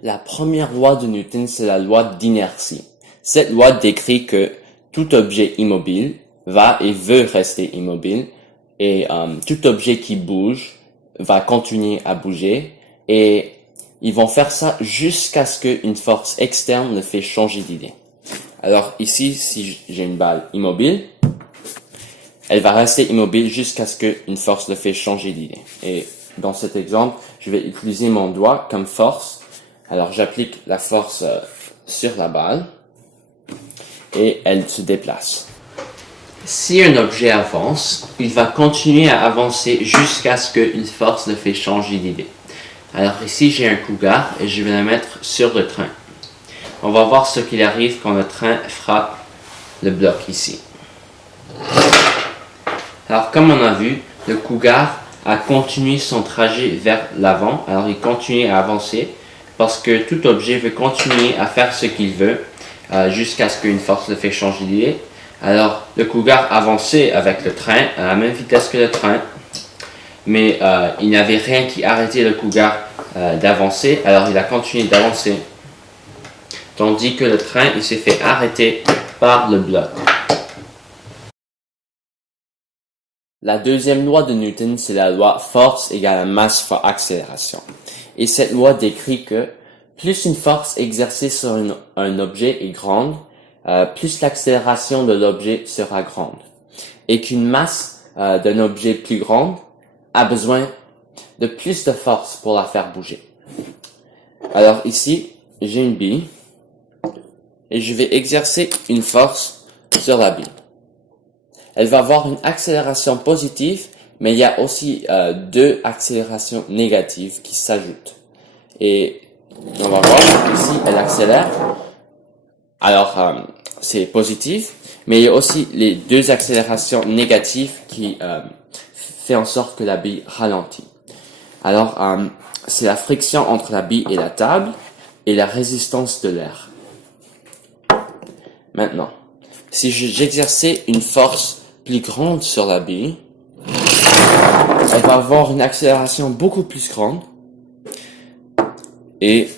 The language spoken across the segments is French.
La première loi de Newton, c'est la loi d'inertie. Cette loi décrit que tout objet immobile va et veut rester immobile, et tout objet qui bouge va continuer à bouger, et ils vont faire ça jusqu'à ce qu'une force externe le fait changer d'idée. Alors ici, si j'ai une balle immobile, elle va rester immobile jusqu'à ce qu'une force le fait changer d'idée. Et dans cet exemple, je vais utiliser mon doigt comme force. Alors j'applique la force sur la balle et elle se déplace. Si un objet avance, il va continuer à avancer jusqu'à ce qu'une force le fait changer d'idée. Alors ici, j'ai un cougar et je vais le mettre sur le train. On va voir ce qu'il arrive quand le train frappe le bloc ici. Alors comme on a vu, le cougar a continué son trajet vers l'avant. Alors il continue à avancer parce que tout objet veut continuer à faire ce qu'il veut jusqu'à ce qu'une force le fait changer d'idée. Alors le cougar avançait avec le train à la même vitesse que le train, mais il n'y avait rien qui arrêtait le cougar d'avancer, alors il a continué d'avancer. Tandis que le train, il s'est fait arrêter par le bloc. La deuxième loi de Newton, c'est la loi force égale masse fois accélération. Et cette loi décrit que plus une force exercée sur un objet est grande, plus l'accélération de l'objet sera grande. Et qu'une masse d'un objet plus grande a besoin de plus de force pour la faire bouger. Alors ici, j'ai une bille et je vais exercer une force sur la bille. Elle va avoir une accélération positive, mais il y a aussi deux accélérations négatives qui s'ajoutent. Et on va voir ici, elle accélère. Alors, c'est positif, mais il y a aussi les deux accélérations négatives qui fait en sorte que la bille ralentit. Alors, c'est la friction entre la bille et la table et la résistance de l'air. Maintenant, si j'exerçais une force plus grande sur la bille, elle va avoir une accélération beaucoup plus grande. Et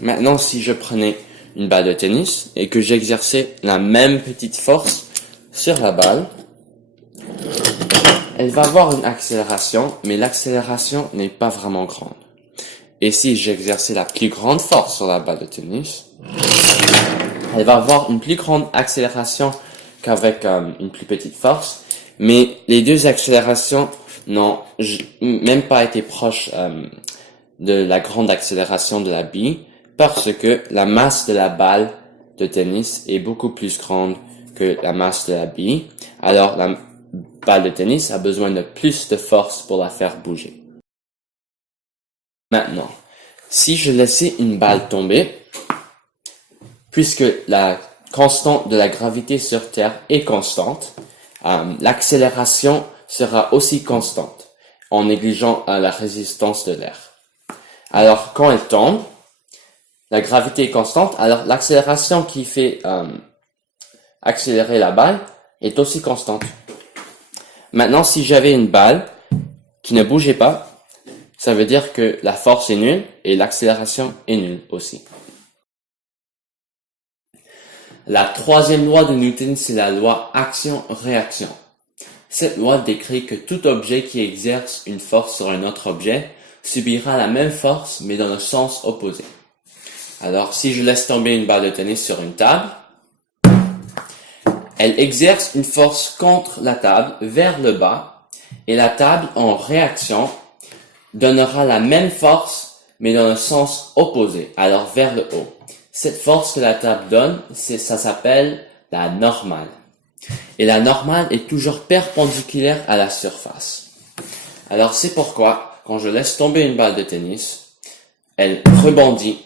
maintenant, si je prenais une balle de tennis et que j'exerçais la même petite force sur la balle, elle va avoir une accélération, mais l'accélération n'est pas vraiment grande. Et si j'exerçais la plus grande force sur la balle de tennis, elle va avoir une plus grande accélération qu'avec une plus petite force, mais les deux accélérations n'ont même pas été proches de la grande accélération de la bille, parce que la masse de la balle de tennis est beaucoup plus grande que la masse de la bille. Alors la balle de tennis a besoin de plus de force pour la faire bouger. Maintenant, si je laissais une balle tomber, puisque la constante de la gravité sur Terre est constante, l'accélération sera aussi constante, en négligeant la résistance de l'air. Alors, quand elle tombe, la gravité est constante, alors l'accélération qui fait accélérer la balle est aussi constante. Maintenant, si j'avais une balle qui ne bougeait pas, ça veut dire que la force est nulle et l'accélération est nulle aussi. La troisième loi de Newton, c'est la loi action-réaction. Cette loi décrit que tout objet qui exerce une force sur un autre objet subira la même force, mais dans le sens opposé. Alors, si je laisse tomber une balle de tennis sur une table, elle exerce une force contre la table vers le bas, et la table, en réaction, donnera la même force, mais dans le sens opposé, alors vers le haut. Cette force que la table donne, ça s'appelle la normale. Et la normale est toujours perpendiculaire à la surface. Alors c'est pourquoi, quand je laisse tomber une balle de tennis, elle rebondit